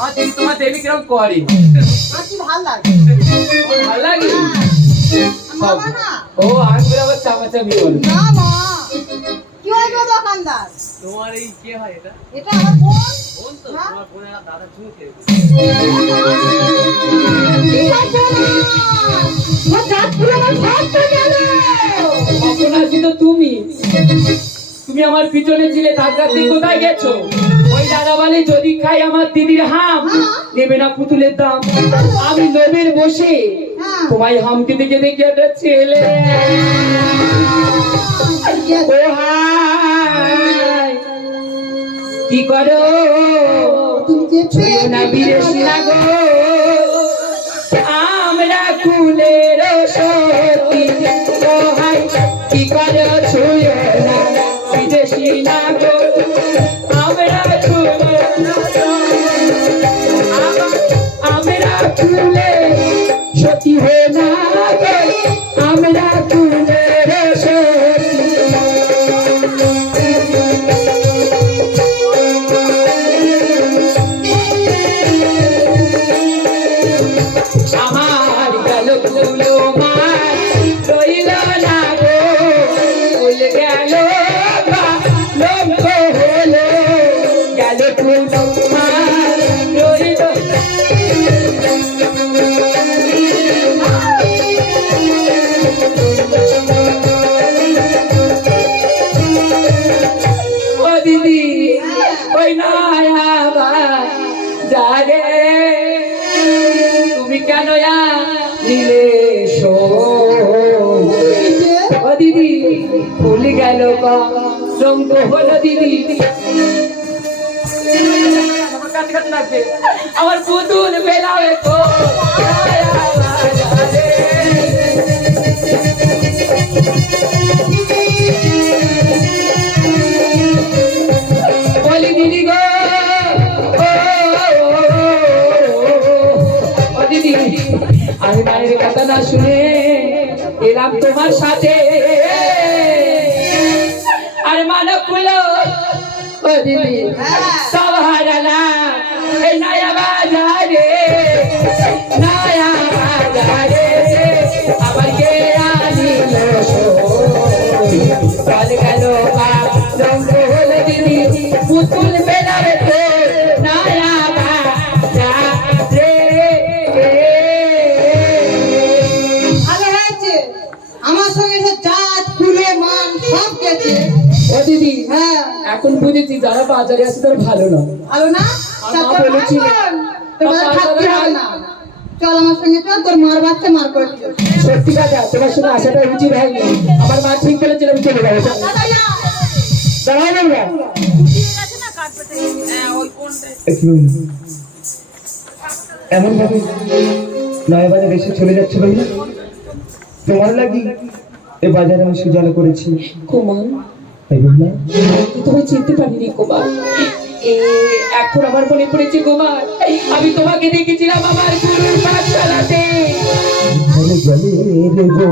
আমার দিদি তোমার দেবী কিরকম করে আমার কি ভালো লাগে ভালো লাগে মামা না ও আমি বলে আবার চাপাচাপি বল না মা কি হয় গো দোকানদার তোমার এই কে হয় এটা এটা আমার বোন বোন তো হ্যাঁ? তোমার বোনের দাদা ঝুঁকে কখন আসি তো তুমি তুমি আমার পিছনে ছিলে তাড়াতাড়ি কোথায় গেছো ওই দাদা বলে যদি খাই আমার দিদির হাম নেবে না পুতুলের দাম আমি লোভের বসে তোমায় হামকে দেখে দেখে একটা ছেলে ও হাই কি করো তুমি ছুঁয়ো না বিদেশি না গো আমরা কুলের সতী ও হাই কি করো ছুঁয়ো না বিদেশি না গো আমরা কুলে সতী হয়ে না গো আমরা কুলের সতী আমার গেল ফুলো মার রইল না গো ফুল গেল লম্ব হলো গেল ফুলো মার রইল ও দিদি ওই নয়া যারে তুমি কেন নিলে ও দিদি ভুল গেল রঙ্গ হলো দিদি আমার কাছে কাছে লাগবে আমার পুতুল বেলাবে তো বলি দিদি গো ও দিদি আমি বাড়ির কথা না শুনে এলাম তোমার সাথে আর মানব খুলো ও দিদি সব হারালাম এই নয়া বাজারে নয়া বাজারে আবার কে আনিল চল গেল রঙ হলো দিদি পুতুল বেলাবে তো নয়া বাজারে ভালো হয়েছে আমার সঙ্গে সে জাত ফুলে মান সব গেছে ও দিদি হ্যাঁ এখন বুঝেছি যারা বাজারে আছে তারা ভালো না ভালো না আর তা মা তোর বলেছিল, ভাই বোন, তোর বাড়ি থাকতে হবে না চল আমার সঙ্গে চল তোর মার বাচ্চা মার করে দিও সত্যি কথা তোমার সঙ্গে আসাটা উচিত হয়নি আমার মা ঠিক বলেছিল আমি চলে যাবো দাঁড়াই না এমন ভাবে নয় বাজার এসে চলে যাচ্ছে ভাইয়া তোমার লাগি এ বাজারে আমি সুজানা করেছি কুমার তাই বললা তোমায় চিনতে পারিনি কুমার এখন আমার মনে পড়েছে কুমার আমি তোমাকে দেখেছিলাম আমার গুরুর পাঠশালাতে জলে জলে রে গো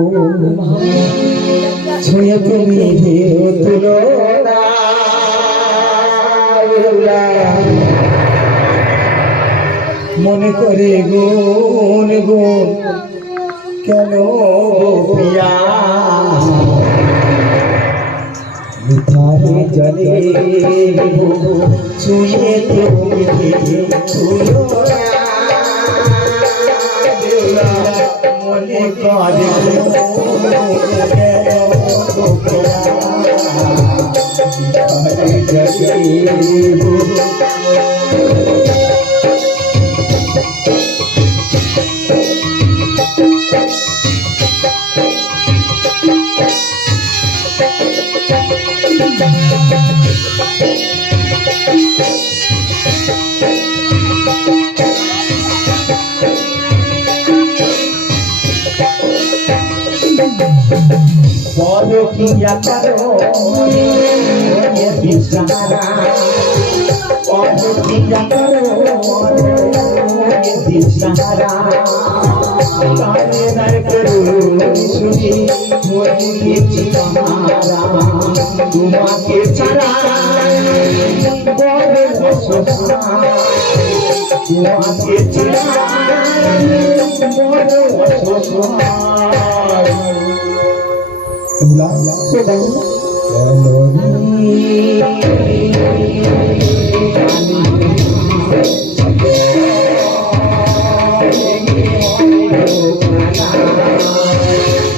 ছুঁয়ে তুমি রে তুলনা মনে করে গুন গুন কেন প্রিয়া মিঠারে জলে ছুঁয়ে তুমি তুলনা মনে করে বড় কিয়া করো বিছানা বড় কিয়া করো বিছানা গানে দার করো শুনি মরি গেছি তোমারা তোমাকে ছাড়া বড় তোমাকে ছাড়া আমি বড় অসহায়।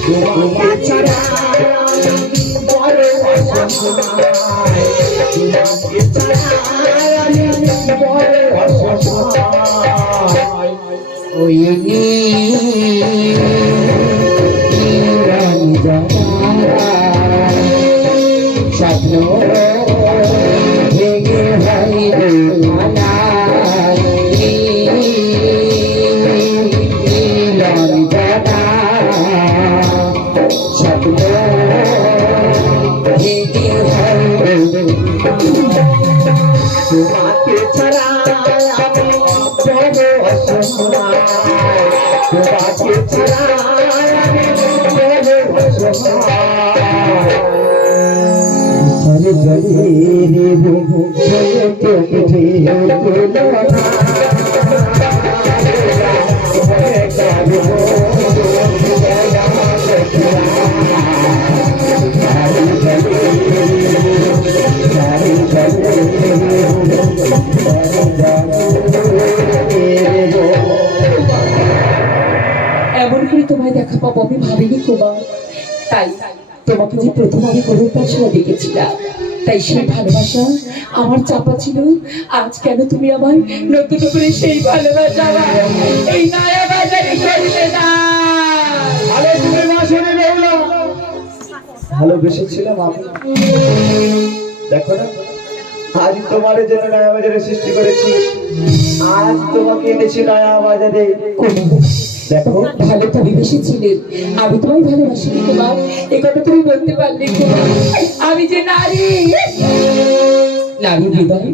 তোমাকে ছাড়া আমি বড় অসহায়। তোমাকে ছাড়া আমি বড় অসহায়। ওই স্বপ্ন ভেঙে হইল মালা স্বপ্ন ভেঙে হইল তোমাকে ছাড়া আমি বড় অসহায়। তোমাকে ছাড়া আমি বড় অসহায়। জলে জলে রে তো উঠে এমন করে তোমায় দেখা পাবো আমি ভাবিনি কুমার। তাই তোমাকে যে প্রথম আমি গরুর পাশে দেখেছিলাম, তাই সেই ভালোবাসা আমার চাপা ছিল। আজ কেন তুমি আমার নতুন করে সেই ভালোবাসা এই নয়া বাজারে করলে না? ভালোবেসেছিলাম আমি। দেখো না, আজ তোমার জন্য নয়া বাজারে সৃষ্টি করেছি। আজ তোমাকে এনেছি নয়া বাজারে। দেখো, ভালো তো ভেবেছিলেন, আমি তোমায় ভালোবাসি কুমার। এ কথা তুমি বলতে পারলে কুমার? আমি যে নারী, নারীর হৃদয়,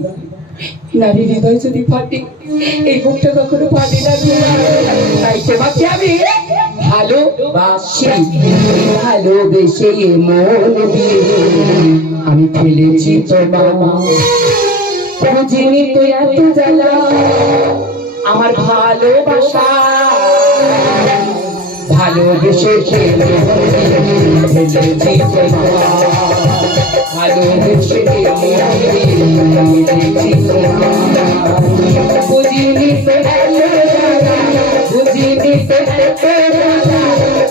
নারীর হৃদয় যদি ফাটে, এই বুকটা কখনো ফাটে না কুমার। তাই তোমাকে আমি ভালোবাসি, ভালোবেসে মন দিয়ে আমি ফেলেছি তোমার। বুঝিনি তো এত জ্বালা আমার ভালোবাসা, ভালোবেসে ফেলেছি তোমার। ভালোবেসে ফেলেছি তোমার। বুঝিনি তো এত জ্বালা, বুঝিনি তো এত জ্বালা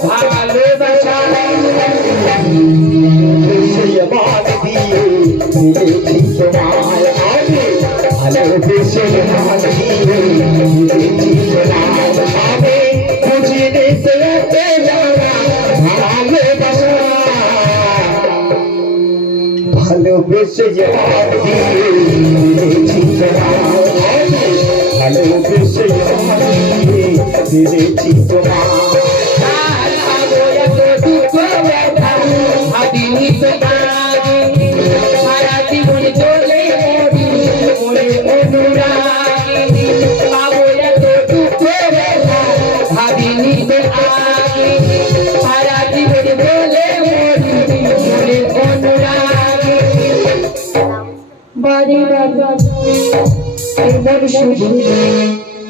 ভালোবাসা। ভালোবেসে ভালোবেসে ফিরেছি তোমার। সারা জীবন চলে ভাবিনি তো আগে, সারা জীবন বলে মনে অনুরাগে। বারে বারে এবার শুধু,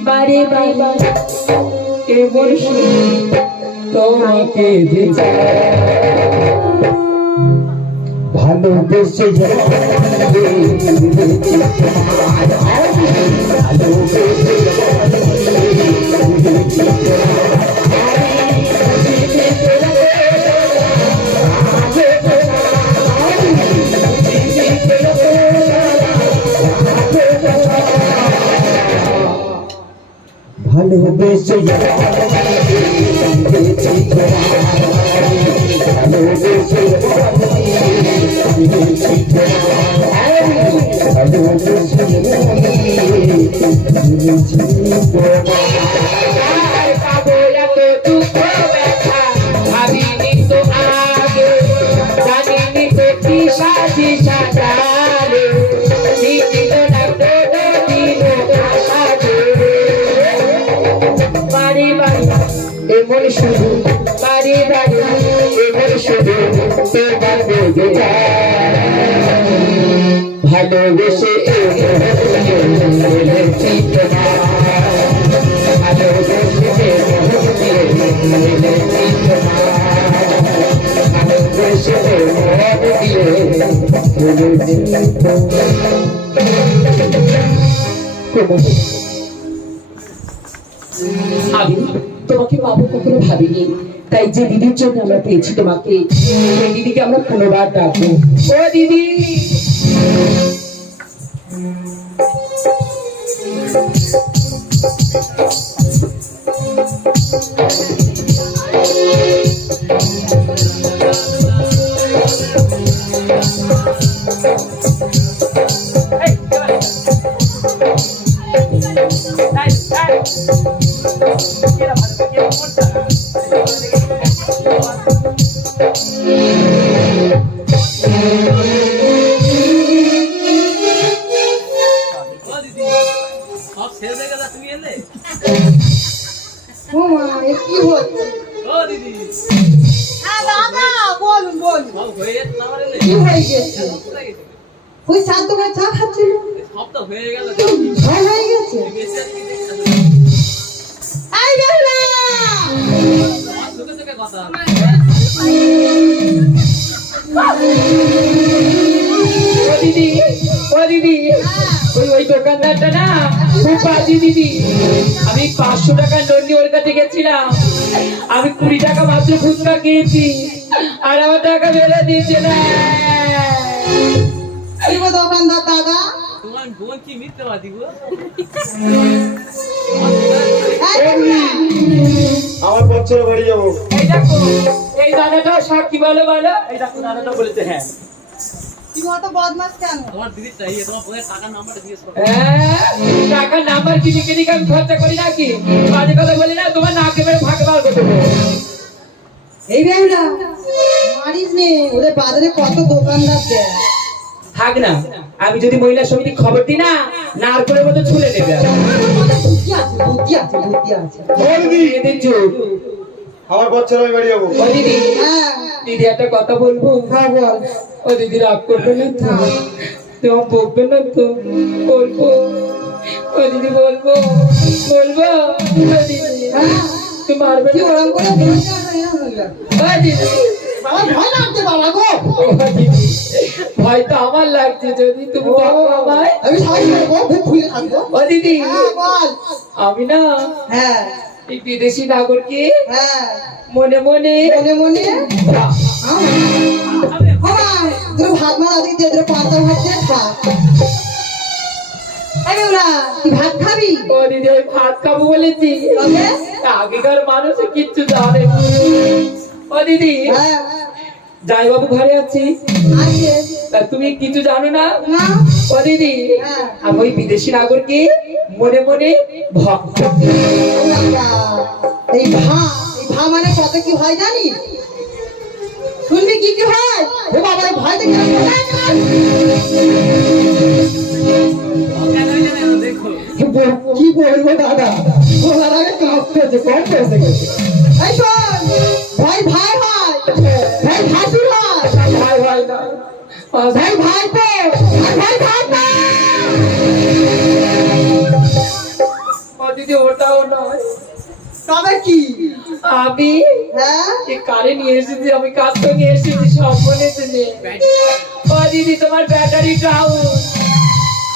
বারে বারে এবার শুধু তোমাকে যে ভালোবেসে ভালোবেসে ভাবিনি তো আগে, জানিনি তো কি সাজি সাজালে, দিল না দিল আশা বাড়ি বাড়ি এমন শুধু, বাড়ি বাড়ি এমন শুধু তোমার বোঝে ভালোবেসে ফেলেছি তোমার। দেবো। আমি তোমাকে পাবো কখনো ভাবিনি, তাই যে দিদির জন্য আমরা পেয়েছি তোমাকে, সেই দিদিকে আমরা পুনর্বার ডাকবো। ও দিদি, ও মা, এ কি হচ্ছে? হ্যাঁ দাদা, বলুন বলুন, কি হয়ে গেছে? ওই শান্ত করে চা খাচ্ছিল, ঝাল হয়ে গেছে। এই বেহুলা! ও দিদি, ও দিদি, ওই দোকানদারটা না খুব বাজে দিদি। আমি 500 টাকা লোন নিয়ে ওর কাছে গেছিলাম, আমি 20 টাকা মাত্র ফুচকা খেয়েছি, আর আমার টাকা ফেলে দিচ্ছে না। কি গো দোকানদার দাদা? তোমার বোন কি মিথ্যাবাদী গো? এই বেহুলা! আমার বছর বাড়ি যাবো। এই দেখো, এই দাদাটা সাক্ষী বলো বলো, এই দেখো দাদাটা বলেছে হ্যাঁ। তুমি অত বদমাশ কেন? তোমার দিদির চাই, তোমার বোনের টাকার নাম্বারটা জিজ্ঞেস করো। টাকার নাম্বার কিনে কিনে আমি খরচা করি নাকি? বাজে কথা বলি না, তোমার নাকে মেরে ফাঁকে বার করে দেবো। এই বেহুলা, মারিস নে, ওদের বাজারে কত দোকানদার দেয়। থাক না, আমি যদি মহিলা সমিতি খবর দিই না, নারকলের মতো ছুলে নেবে। বুদ্ধি আছে, বুদ্ধি আছে, বুদ্ধি আছে। এদের যুগ। আমার বছর আমি বাড়ি যাবো। ও দিদি, হ্যাঁ, দিদি একটা কথা বলবো? হ্যাঁ বল। ও দিদি রাগ করবে না তো? তোমার বকবে না তো? বলবো ও দিদি, বলবো বলবো ও দিদি, হ্যাঁ, তুমি মারবে কি না? ওরম করে বলতে হবে না হইলো। ও দিদি, বাবা ভয় লাগছে বাবা গো। ও দিদি, ভয় তো আমার লাগছে, যদি তুমি বকো আমায়। আমি সাহস করবো, বুক খুলে থাকবো। ও দিদি, হ্যাঁ বল। আমি না হ্যাঁ, এই বিদেশি নাগরকে হ্যাঁ, মনে মনে মনে মনে তোর ভাত মার আজকে দিয়ে তোর পান্তা ভাত দিয়ে খা। এই বেহুলা, তুই ভাত খাবি? ও দিদি, ওই ভাত খাবো বলেছি, তবে? আগেকার মানুষ কিচ্ছু জানে না। ও দিদি, হ্যাঁ, যাই বাবু ঘরে আছি, আছে। তা তুমি কিছু জানো না? না? ও দিদি, হ্যাঁ। আমি ওই বিদেশি নাগরকে মনে মনে ভক্ত। ও বাবা, এই ভা মানে কত কি হয় জানিস? শুনবি কি কি হয়? ও বাবা, এই ভয় থেকে দেখো কি বলবো দাদা, বলার আগে কাঁপতেছে, কম পেয়েছে গেছে। এই শোন, ভাই ভাই হয়, ভাই ভাসুর হয়, ভাই ভাই না, ভাই ভাই পো, ভাই ভাই পো। ও দিদি, ওটাও নয়। তবে কি? আমি হ্যাঁ, এই কারে নিয়ে এসেছি, আমি কাজ তো নিয়ে এসেছি, সব বলেছে নে। ও দিদি, তোমার ব্যাটারি ডাউন,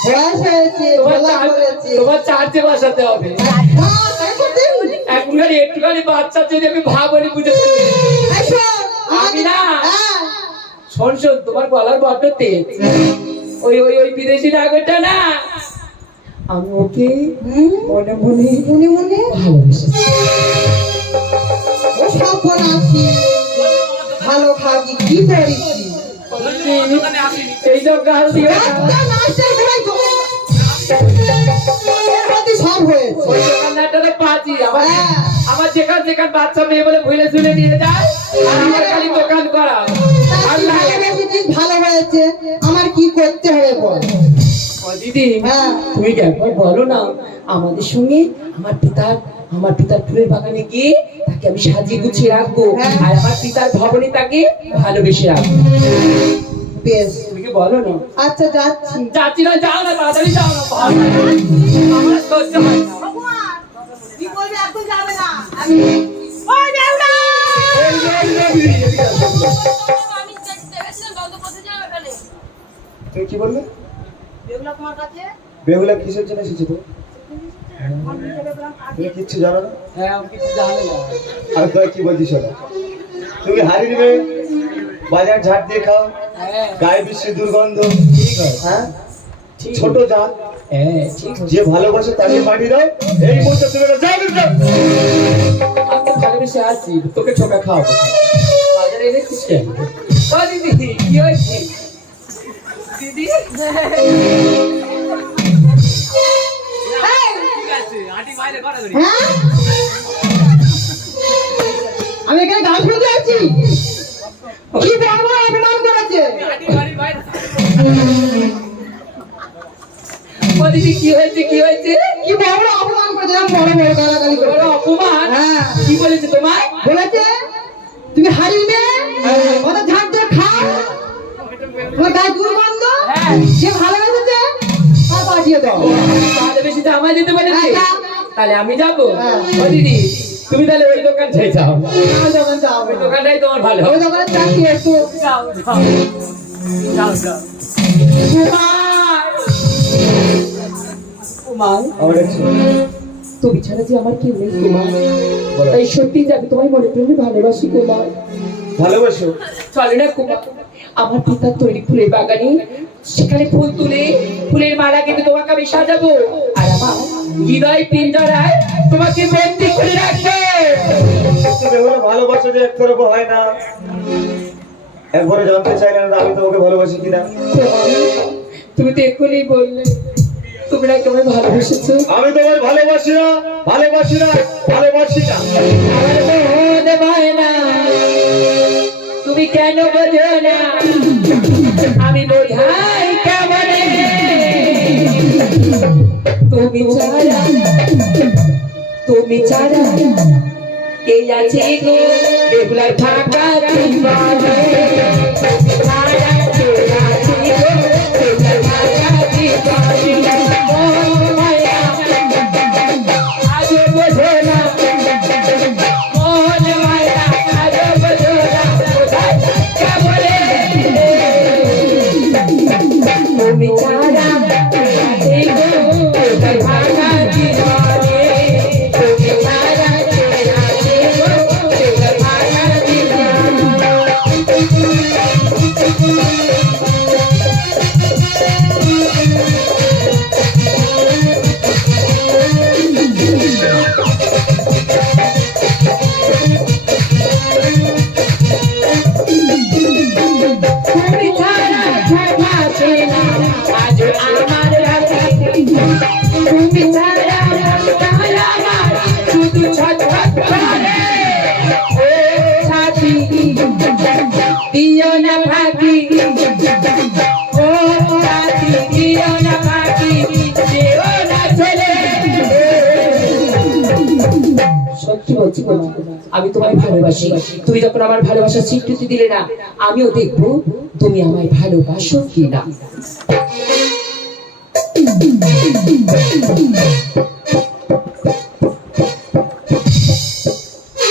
বয়স হয়েছে, বলা করেছে। তোমার চার্জে বসাতে হবে। হ্যাঁ, তাই করতে? এখনকার একটুখানি বাচ্চা যদি আমি ভাবনি বুঝে ফেলি। এই শোন, আমি না। হ্যাঁ, শোন শোন, তোমার গলার বড্ড তেজ। ওই ওই ওই বিদেশি নাগরটা না, আমি ওকে মনে মনে মনে মনে ভালোবেসেছি। ও সব বলাছি, ভালো খাবি, কি করেছি? এইসব গাল দিও না। একটা নাচের ঘোড়ায় তো এর মধ্যে সব হয়েছে। ওই দোকানদারটা পাচ্ছি, আমার হ্যাঁ। আমার যেখান যেখান বাচ্চা মেয়ে বলে ভুলে ঝুলে নিয়ে যায়, আর আমার খালি দোকান করা। আর না, ভালোবেসেছিস, ভালো হয়েছে, আমার কি করতে হবে বল? ও দিদি, হ্যাঁ। তুমি কি একবার বলো না আমাদের সঙ্গে আমার পিতার ফুলের বাগানে গিয়ে তাকে আমি সাজিয়ে গুছিয়ে রাখবো, হ্যাঁ। আর আমার পিতার ভবনে তাকে ভালোবেসে রাখবো। বেশ, তুমি কি বলো না? আচ্ছা যাচ্ছি। যাচ্ছি না, যাও না, তাড়াতাড়ি যাও না, ভালো লাগে না। আমার সহ্য হয় না। কি বলবি, এখন যাবে না। ওই দেউড়া! তুমি কি বললে? বেহুলা তোমার কাছে? বেহুলা কিসের জন্য এসেছে তো? তুমি কিচ্ছু জানো না? হ্যাঁ আমি কিছু জানি না। আমি তোমায় কি বলছি শোনো, তুমি হাড়ি নিবে, বাজার ঝাড় দিয়ে খাও, হ্যাঁ গায়ে বিশ্রী দুর্গন্ধ, ঠিক আছে। হ্যাঁ ঠিক। ছোট জাত, হ্যাঁ ঠিক আছে। যে ভালোবাসে তাকে পাঠিয়ে দাও। এই মুহূর্তে তুমি এটা যাও যাও। আমি তো ভালোবেসে আছি, তোকে ছোকা খাওয়াবো। বাজারে এনেছিস কেন? ও দিদি কি হয়েছে? দিদি ঠিক আছে আটি বাইরে করা করি হ্যাঁ আমি এখানে গান শুনতে আছি, কি বলবো অপমান করেছে। আটি বাড়ি বাইরে ও দিদি কি হয়েছে কি হয়েছে? কি বলবো অপমান করেছে, এরকম বড় বড় গালাগালি বড় করে অপমান? হ্যাঁ কি বলেছে তোমায়? বলেছে তুমি হারিয়ে কত ঝাড় দিয়ে খাও, তোমার গায়ে দুর্গন্ধ, হ্যাঁ। যে ভালোবেসেছে তার পাঠিয়ে দাও। ভালোবেসে জামা দিতে বলেছে? হ্যাঁ। তাহলে আমি যাবো? হ্যাঁ। ও দিদি তুমি তাহলে ওই দোকানটায় যাও, আমার দোকান যাও, ওই দোকানটাই তোমার ভালো ওই হবে। দোকানে চাকরি একটু যাও যাও যাও যাও। কুমার আমার একটু তুমি ছাড়া যে আমার কেউ নেই কুমার, তাই সত্যি যাবে তোমায় মনে প্রেমে ভালোবাসি কুমার। ভালোবাসো? চলে না কুমার, আমার পিতার তৈরি ফুলের বাগানে সেখানে ফুল তুলে ফুলের মালা কিন্তু তোমাকে আমি সাজাবো, আর আমার হৃদয় পিঞ্জরায় তোমাকে বন্দি করে রাখবে। তুমি বলো ভালোবাসা যে একতরফা হয় না, একবারে জানতে চাইলে না আমি তোমাকে ভালোবাসি কিনা। তুমি তো এক্ষুনি বললে তুমি নাকি আমায় ভালোবেসেছো। আমি তোমায় ভালোবাসি না, ভালোবাসি না, ভালোবাসি না। আমার মনে হয় না, তুমি কেন বোঝো না, আমি বোঝাই কেমনে, তুমি ছাড়া কে আছে গো বেহুলার ফাঁকা জীবনে, তুমি ছাড়া কে আছে গো বেহুলার ফাঁকা জীবনে, মন মায়া আজও বোঝো না, মন মায়া আজও বোঝো না, কোথায় কেমনে, তুমি ছাড়া কে আছে গো বেহুলার ফাঁকা জীবনে, তুমি ছাড়া কে আছে গো বেহুলার ফাঁকা জীবনে। তুমি ছাড়া থাকবে না আজ আমার রাতে, তুমি ছাড়া আমার শুধু ছটফট করে, ও সাথী দিও না ফাঁকি, ও সাথী দিও না ফাঁকি, যেও না চলে। সত্যি বলছি কুমার, আমি তোমায় ভালোবাসি, তুমি যখন আমার ভালোবাসার স্বীকৃতি দিলে না, আমিও দেখবো তুমি আমায় ভালোবাসো কিনা।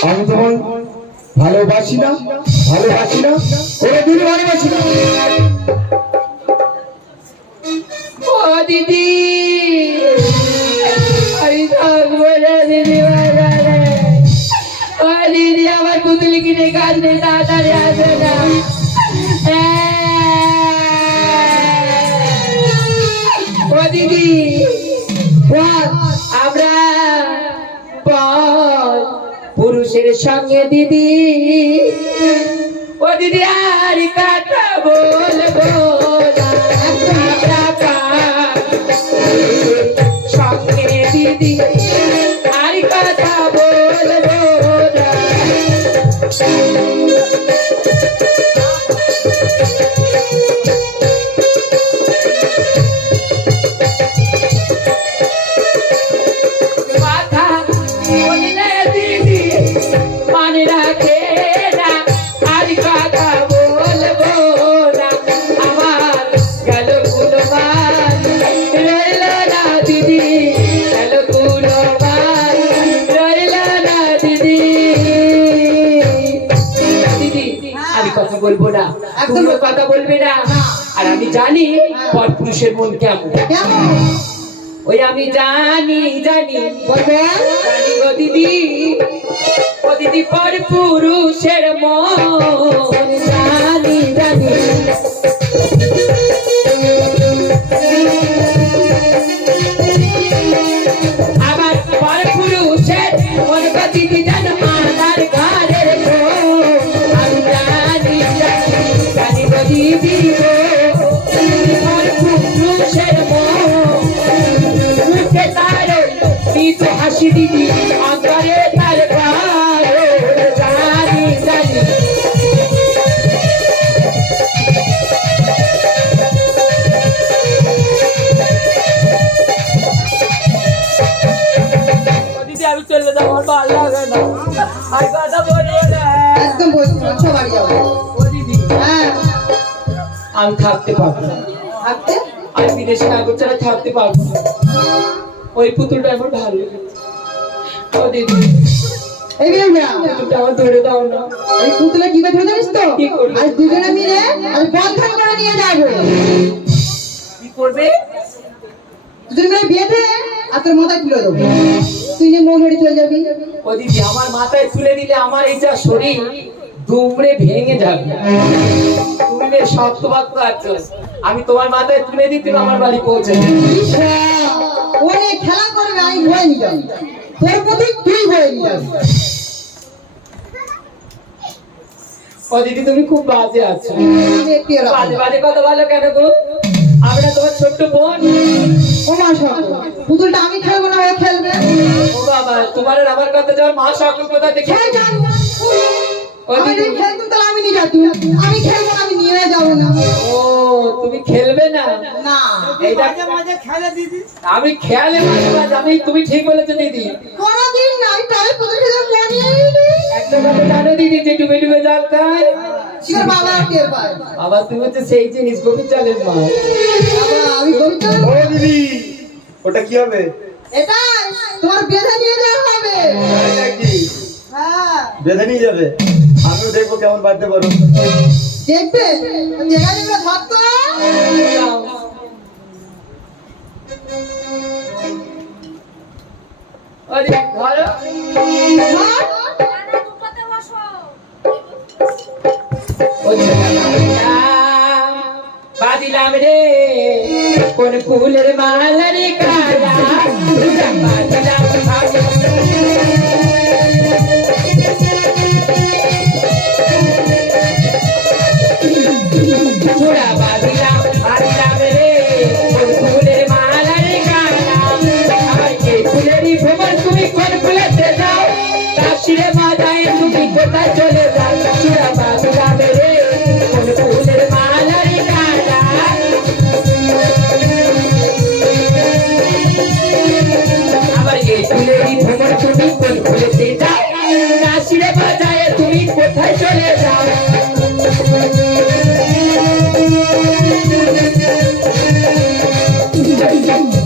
আমি তোমায় ভালোবাসি না, ভালোবাসি না, কোনোদিনই ভালোবাসি না। ও দিদি আমি থাকবো না দিদি বাজারে, ও দিদি আমার পুতুলি কিনে কাজ নেই, তাড়াতাড়ি আসবে না। ও দিদি আমরা পুরুষের সঙ্গে দিদি, ও দিদি আর কথা বলবো না, সঙ্গে দিদি আর কথা বলবো না। কথা বললে দিদি মানে রাখে না, আর কথা বলবো না, আমার গেল কুলমান রইল না দিদি, গেল কুলমান রইল না দিদি। দিদি আমি কথা বলবো না, তুমিও কথা বলবে না, আর আমি জানি পর পুরুষের মন কেমন। কেমন? ও ওই আমি জানি জানি বল বল। জানি গো দিদি, ও দিদি পর পুরুষের মন জানি জানি। আবার পর পুরুষের মন গো দিদি জানো আমার ঘরের ঘর। আমি জানি জানি জানি গো দিদি গো, দিদি পর পুরুষের মন। মুখে তার মৃদু হাসি দিদি, অন্তরে তার ঘর জানি জানি। দিদি আমি চলে যাবো, আমার ভালো লাগে না, আর কথা বলবো না। একদম বলছো বাড়ি যাবো। ও দিদি হ্যাঁ আমি থাকতে পারবো না, থাকতে আমি বিদেশে নাগর ছাড়া থাকতে পারবো না। ওই পুতুলটা আমার ভালো লাগে। ও দিদি এই বিয়ে না পুতুলটা আমার ধরে দাও না। এই পুতুলে কি কথা জানিস তো? কি করবে? আজ দুজনে মিলে আমি বন্ধন করে নিয়ে যাবো। কি করবে? দুজনে মিলে বিয়ে দিয়ে আর তোর মাথায় তুলে দেবো, তুই যে মন হেঁটে চলে যাবি। ও দিদি আমার মাথায় তুলে দিলে আমার এই যা শরীর দুমড়ে ভেঙে যাবে। তুমি বেশ শক্ত বাক্য আছো, আমি তোমার মাথায় তুলে দিতে আমার বাড়ি পৌঁছে যাবে। অনেক খেলা করবে, আমি ভয় নিয়ে যাবি, তোর প্রতি তুই ভয় নিয়ে যাবি। ও দিদি তুমি খুব বাজে আছো, আমি একটু এরকম। বাজে বাজে কথা বলো কেন গো? আমরা তোমার ছোট্ট বোন। ও মা সকল, পুতুলটা আমি খেলবো না ও খেলবে। ও বাবা, তোমার আর আমার কথা যাওয়ার মা সকল কোথা থেকে? খেল যান। ও আমি দিদি, যদি খেলতাম তাহলে আমি নিয়ে যাবো, আমি খেলবো না, আমি নিয়ে যাবো না। ও তুমি খেলবে না? না এইটা আমি খেয়ালে মাঝে মাঝে, আমি তুমি ঠিক বলেছো দিদি। কোনোদিন নাই, তাই পুতুল খেলে মনে নেই। একটা কথা জানো দিদি, যে ডুবে ডুবে জল খায় তোর বাবা টের পায়। বাবা, তুমি হচ্ছে সেই জিনিস গভীর চালের মা। বাবা, আমি কবিতা ও দিদি, ওটা কি হবে? এটা তোমার বেঁধে নিয়ে যাওয়া হবে। এটা কি হ্যাঁ বেঁধে নিয়ে যাবে? আমিও দেখবো কেমন বাড়তে পারো। দেখবে জায়গা জায়গা ধরতো। আরে ধরো। ও ছেলেটা বাদিলাম রে কোন ফুলের মালা রে কালা, বাদিলাম ভালো। চূড়া বাদিলাম বাদিলাম রে কোন ফুলের মালা রে কালা, আমার এই ফুলেরই ভ্রমণ তুমি কোন ফুলেতে যাও, কাশিরে মাথায় তুমি কোথায় চলে যাও। চূড়া বাদিলাম রে কোন ফুলের মালা রে কালা, আমার এই ফুলেরই ভ্রমণ তুমি কোন ফুলেতে যাও, কাশিরে মাথায় তুমি কোথায় চলে যাও।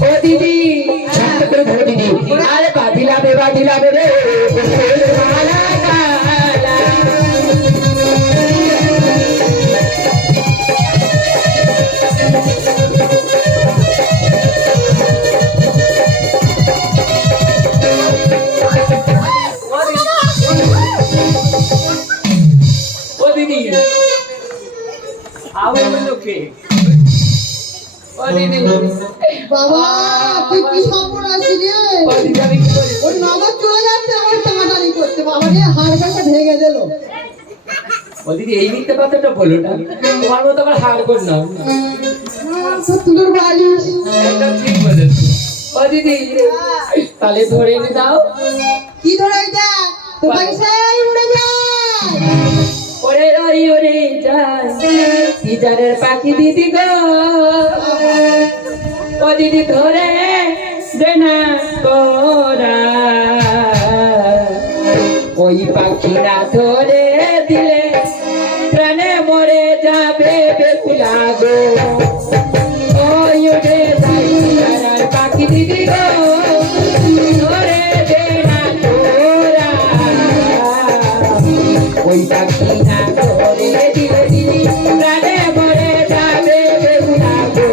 ও দিদি শান্ত করে ধরো দিদি, আরে বাদিলাবে বাদিলাবে রে ফুলের মালা কালা। ও দিদি আবার বললো কে? ও দিদি, বাবা তুই কি সর্বনাশ রে। ও দিদি আমি কি করি? ওর নগদ চলে যাচ্ছে, আমার টানাটানি করতে। বাবা রে হাড় কাটা ভেঙে দিল। ও দিদি এই মিথ্যে কথাটা বলো না, তোমার মতো আবার হার কর না। তুলোর বালিশ। একদম ঠিক বলেছো। ও দিদি তাহলে ধরে এনে দাও। কি ধরে যা তোমাকে সেই উড়ে যায়। ওরে রই ওরে যায় ইজারের পাখি দিদি গো, ও দিদি ধরে দেনা তোরা, ওই পাখি না ধরে দিলে প্রাণে মরে যাবে বেকুলা গো। ওই ওরে যাই ইজারের পাখি দিদি গো, ধরে দেনা তোরা, ওই পাখি না ধরে দিলে দিদি প্রাণে মরে যাবে বেকুলা গো।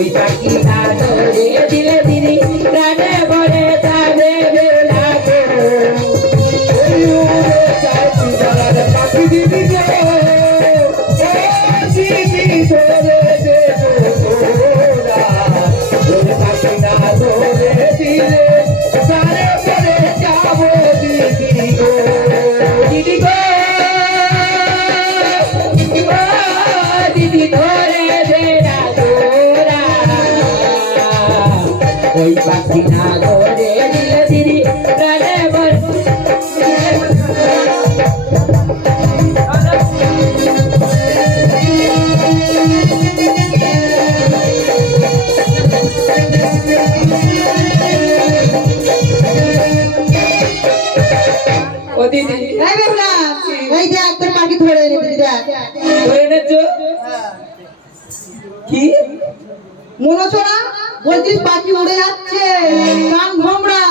ওই পাখি না ধরে দিলে দিদি প্রাণে ভরে যাবে বেলা গো। ওই উড়ে যায় পিতার পাখি দিদি গো, ও দিদি ধরে দেবো তোরা। ওই পাখি না ধরে দিলে প্রাণে ভরে যাবো দিদি গো। দিদি গো, দিদি ধরে দে না তোরা। ওই পাখি না ধরে দিলে দিদি প্রাণে ভরে। ও দিদি এই বেহুলা, এই দেখ তোর পাখি ধরে এনেছি, দেখ। ধরে এনেছ কি? মনে হচ্ছে না বলছিস পাখি উড়ে যাচ্ছে, কান ভোমরা।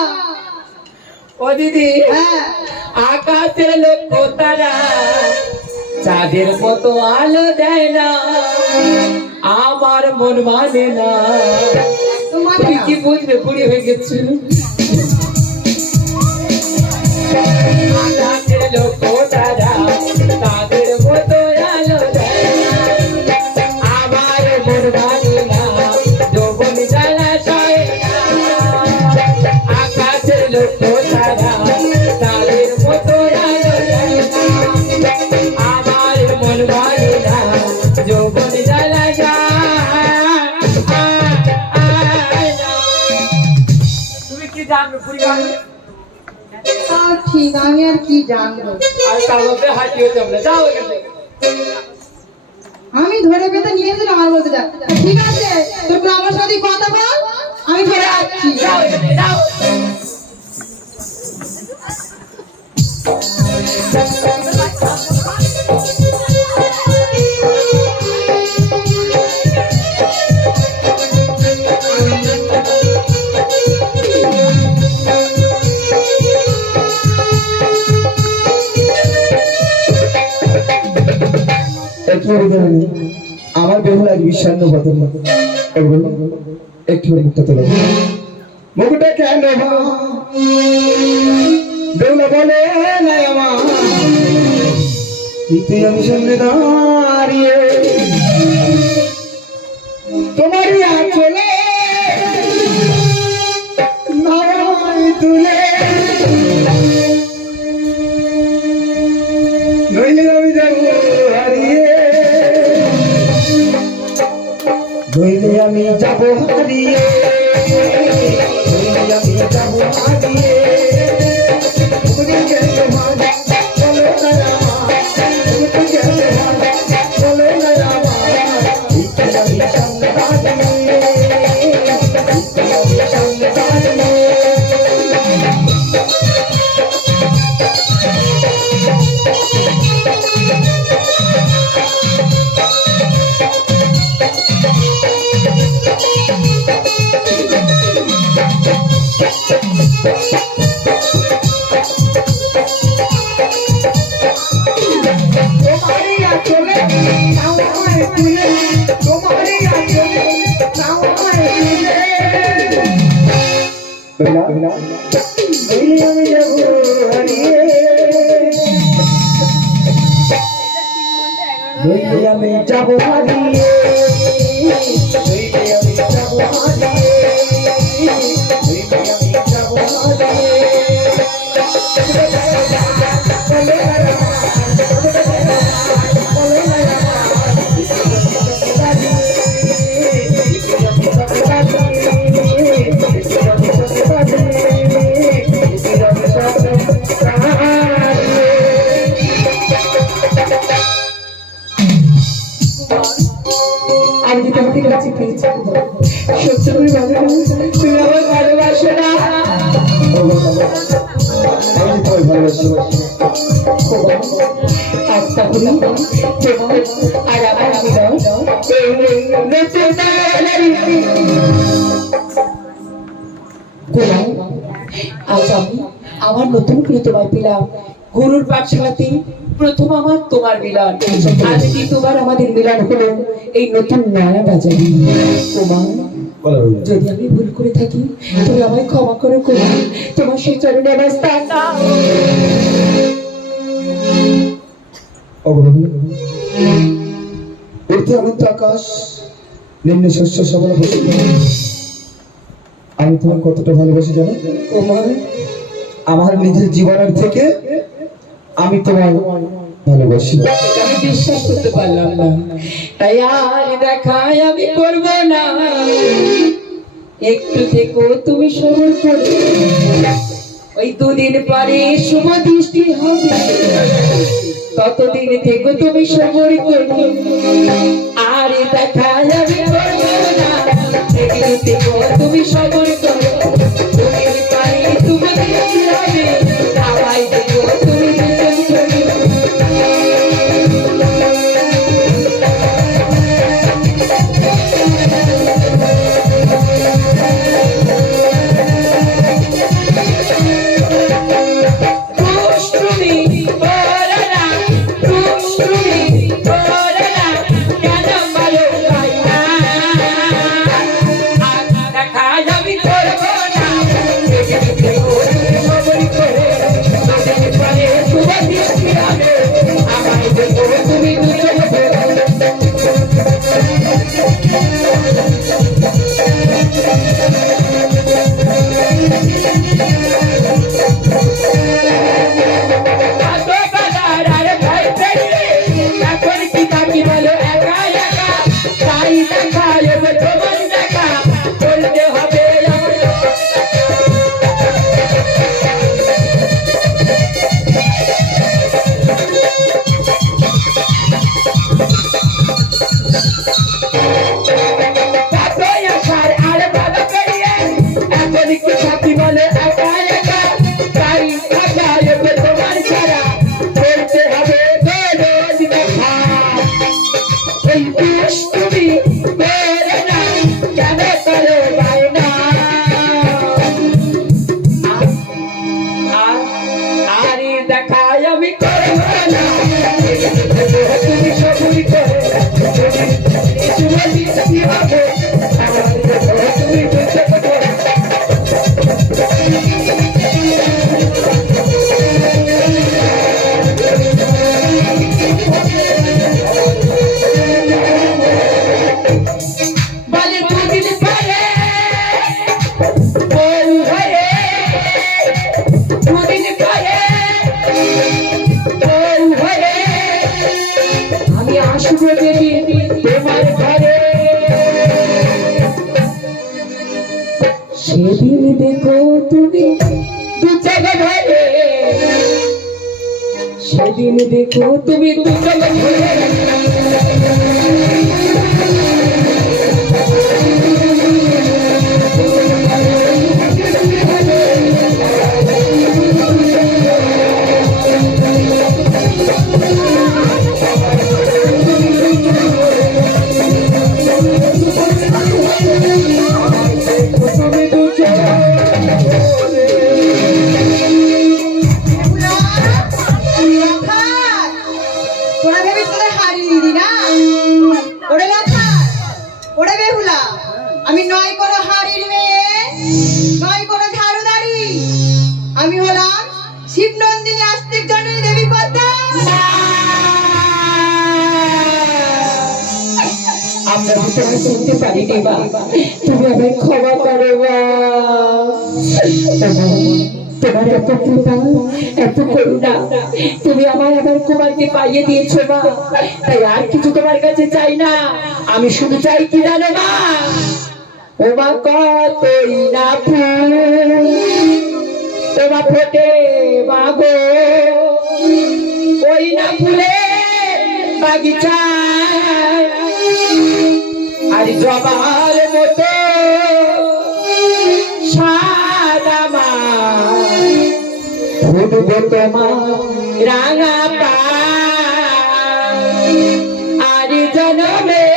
ও দিদি, হ্যাঁ, আকাশের লক্ষ্য তারা চাঁদের মতো আলো দেয় না, আমার মন মানে না। তোমার তুমি কি বুঝবে, বুড়ি হয়ে গেছো। আকাশের লক্ষ্য তারা চাঁদের মতো আলো দেয় না, আমার মন মানে না, যৌবন জলাশয় না। আকাশের লক্ষ্য তারা চাঁদের মতো আলো দেয় না, আমার মন মানে না, যৌবন জলাশয়। তুমি কি জানবে পুরি গান? তাও ঠিক, আমি আর কি জানবো। আর তার মধ্যে হাঁটিয়ে যাবে না, যাও এখান থেকে। আমি ধরে পেতে নিয়ে এসেছিলাম আর বলতে যা। ঠিক আছে, তোর আমার সাথে কথা বল, আমি ধরে আসছি। যাও এখান থেকে, যাও। আমার বেহুলা বিষণ্ণ বদন, একটু মুখটা তোলো। মুখটা কেন বেহুলা বলে না আমার, তুই আমি সামনে দাঁড়িয়ে তোমারই আঁচলে নামাই তুলে, নইলে আমি যাবো হারিয়ে, নইলে আমি যাবো হারিয়ে, নইলে আমি যাবো হারিয়ে। তুমি গেলে ভালো, চলো না আমার, তুমি গেলে ভালো, চলো না আমার, আমি সামনে দাঁড়িয়ে, আমি সামনে দাঁড়িয়ে। আমি যাবো হারিয়ে, আমি যাবো হারিয়ে, আমি যাবো আমি যে তোমাকে কাছে পেয়েছি, সত্যি করে ভালো, তুমি আমার ভালোবাসো না। আমি তোমায় ভালোবাসি। আচ্ছা করি তোমার আর আমার বিদায় আজ আমি আমার নতুন করে তোমায় পেলাম গুরুর পাঠশালাতে। প্রথম আমার তোমার মিলন, আজ দ্বিতীয়বার আমাদের মিলন হলো এই নতুন নয়া বাজারে। তোমার যদি আমি ভুল করে থাকি তুমি আমায় ক্ষমা করে করো, তোমার সেই চরণে আমার স্থান দাও। ঊর্ধ্বে অনন্ত আকাশ, নিম্নে শস্য সবল বসে। আমি তোমার কতটা ভালোবাসি জানো? তোমার আমার নিজের জীবনের থেকে আমি তোমার ভালোবাসি। আমি বিশ্বাস করতে পারলাম না, তাই আর দেখাই আমি করব না। একটু থেকো তুমি সবর করো, ওই দুদিন পরে শুভ দৃষ্টি হবে, ততদিন থেকো তুমি সবর করো। আর দেখাই আমি করব না, একটু থেকো তুমি সবর করো। দুদিন পরে শুভ দৃষ্টি হবে, সবাই দেখো তুমি সেদিন দেখো তুমি দু জায়গা ধরে, সেদিন দেখো তুমি দু জায়গা ধরে। আমি নয় কোনো হাড়ির মেয়ে, নয় কোনো ঝাড়ুদারি, আমি হলাম শিবনন্দিনী আস্তিক জননী দেবী পদ্মা। আমরা তোমাকে চিনতে পারিনি মা, তুমি আমায় ক্ষমা করো মা। তোমার এত কৃপা, এত করুণা, তুমি আমায় আমার কুমারকে পাইয়ে দিয়েছো মা, তাই আর কিছু তোমার কাছে চাই না। আমি শুধু চাই কি জানো মা, ও মা কতই না ফুল তোমার ফোটে মাগো, ওই না ফুলে বাগিচা আর জবার মতো সাদা মা ফুটবো তোমার রাঙা পা, আর জনমে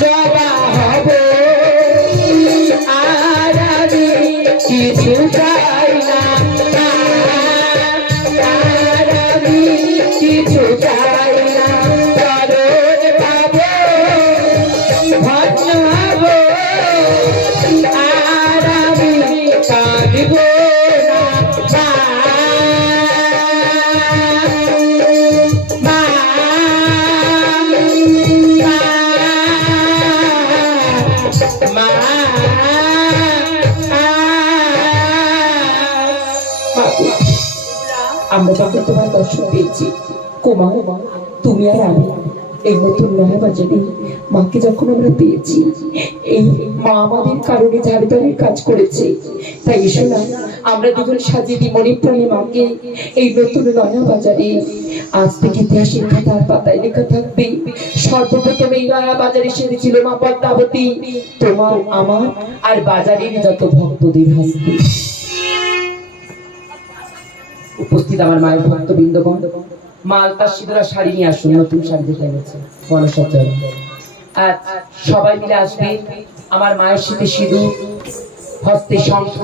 জবা হব, আর আমি কিছু চাই না, আর আমি আমরা যখন তোমার দর্শন পেয়েছি, কুমা তুমি আর আমি এই নতুন নয়া বাজারে মাকে যখন আমরা পেয়েছি, এই মা আমাদের কারণে ঝাড়ুদারের কাজ করেছে। তাই এসো না, আমরা দুজন সাজিয়ে দিই মনে প্রাণে মাকে এই নতুন নয়া বাজারে। আজ থেকে ইতিহাসের খাতার পাতায় লেখা থাকবে, সর্বপ্রথম এই নয়া বাজারে সেরেছিল মা পদ্মাবতী, তোমার আমার আর বাজারের যত ভক্তদের হস্তে। উপস্থিত আমার মায়ের ভক্তবৃন্দগণ, মা আলতার সিঁদুরা শাড়ি নিয়ে আসুন, নতুন শাড়ি দেখে এনেছে মনসজ্জা। আর সবাই মিলে আসবে আমার মায়ের শীতে সিঁদুর, হস্তে শঙ্খ,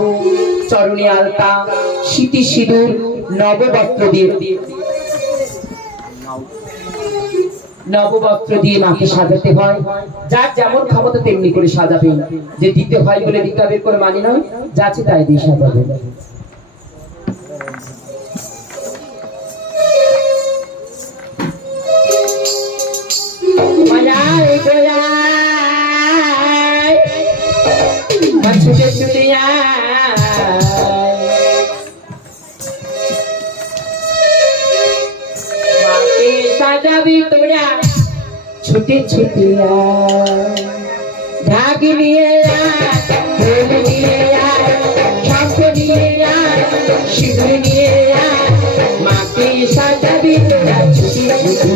চরণে আলতা, শীতে সিঁদুর, নববস্ত্র দিয়ে মাকে সাজাতে হয়। যার যেমন ক্ষমতা তেমনি করে সাজাবেন, যে দিতে হয় বলে দিতে হবে করে মানি নয়, যাচ্ছে তাই দিয়ে সাজাবেন। ছুটে ছুটে মাকে সাজাবি তোরা, ছুটে ছুটে ঢাক নিয়ে ঢোল নিয়ে শঙ্খ নিয়ে সিঁদুর নিয়ে মাকে সাজাবি তোরা, ছুটে ছুটে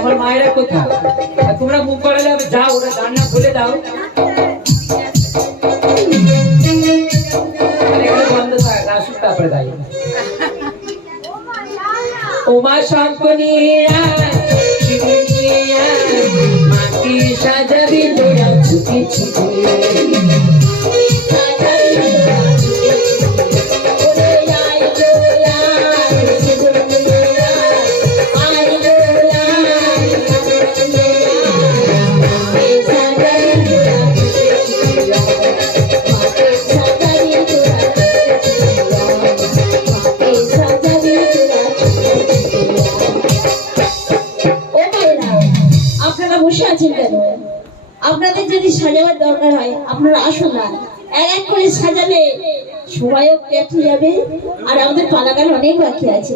আমার মায়েরা কোথায়? তোমরা মুখ করালে হবে, যাও ওরা রান্না খুলে দাও, বন্ধ থাক, আসুক তারপরে দাঁড়িয়ে। ওমা শঙ্খ নিয়ে মাকে সাজাবি তোরা, ছুটি ছুটি আপনাদের যদি সাজাবার দরকার হয় আপনারা আসুন না, এক এক করে সাজালে সময়ও কেটে যাবে আর আমাদের পালাগান অনেক বাকি আছে।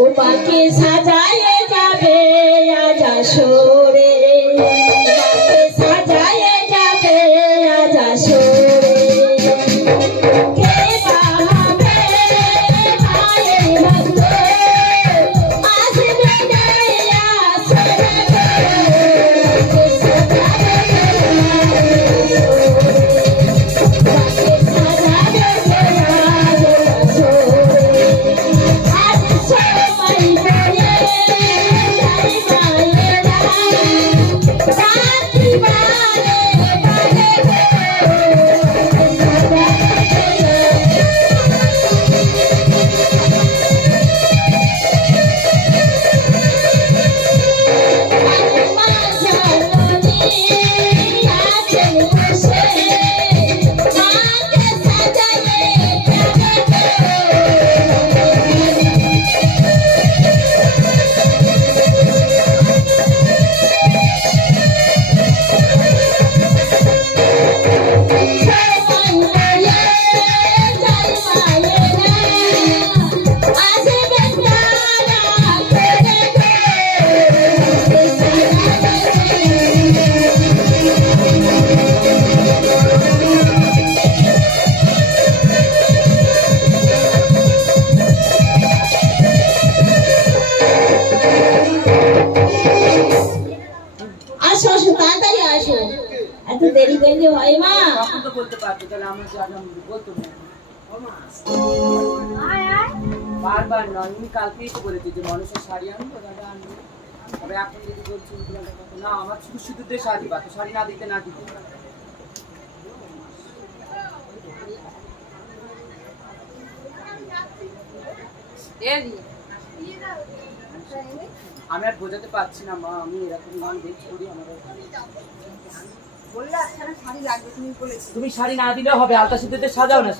ও পাকে সাজায় যাবে আজা সরে, পাকে সাজায় যাবে আজা সরে, আসো আসো তাড়াতাড়ি আসো, এত দেরি করলে হয় মা? তখন তো বলতে পারতো, তাহলে আমার যে আগে বলতো না। বারবার নয়, আমি কালকেই তো বলেছি যে মানুষের শাড়ি আনবো, দাদা আনবো। তবে এখন যদি বলছি না, আমার শুধু সিঁদুর শাড়ি বাকি, শাড়ি না দিতে না দিতে। আমি আর বোঝাতে পারছি না মা, আমি এরকম গান দেখছি করি আমার। তুমি শাড়ি না দিলেও হবে, আলতা সিঁদুর দিয়ে সাজাও না।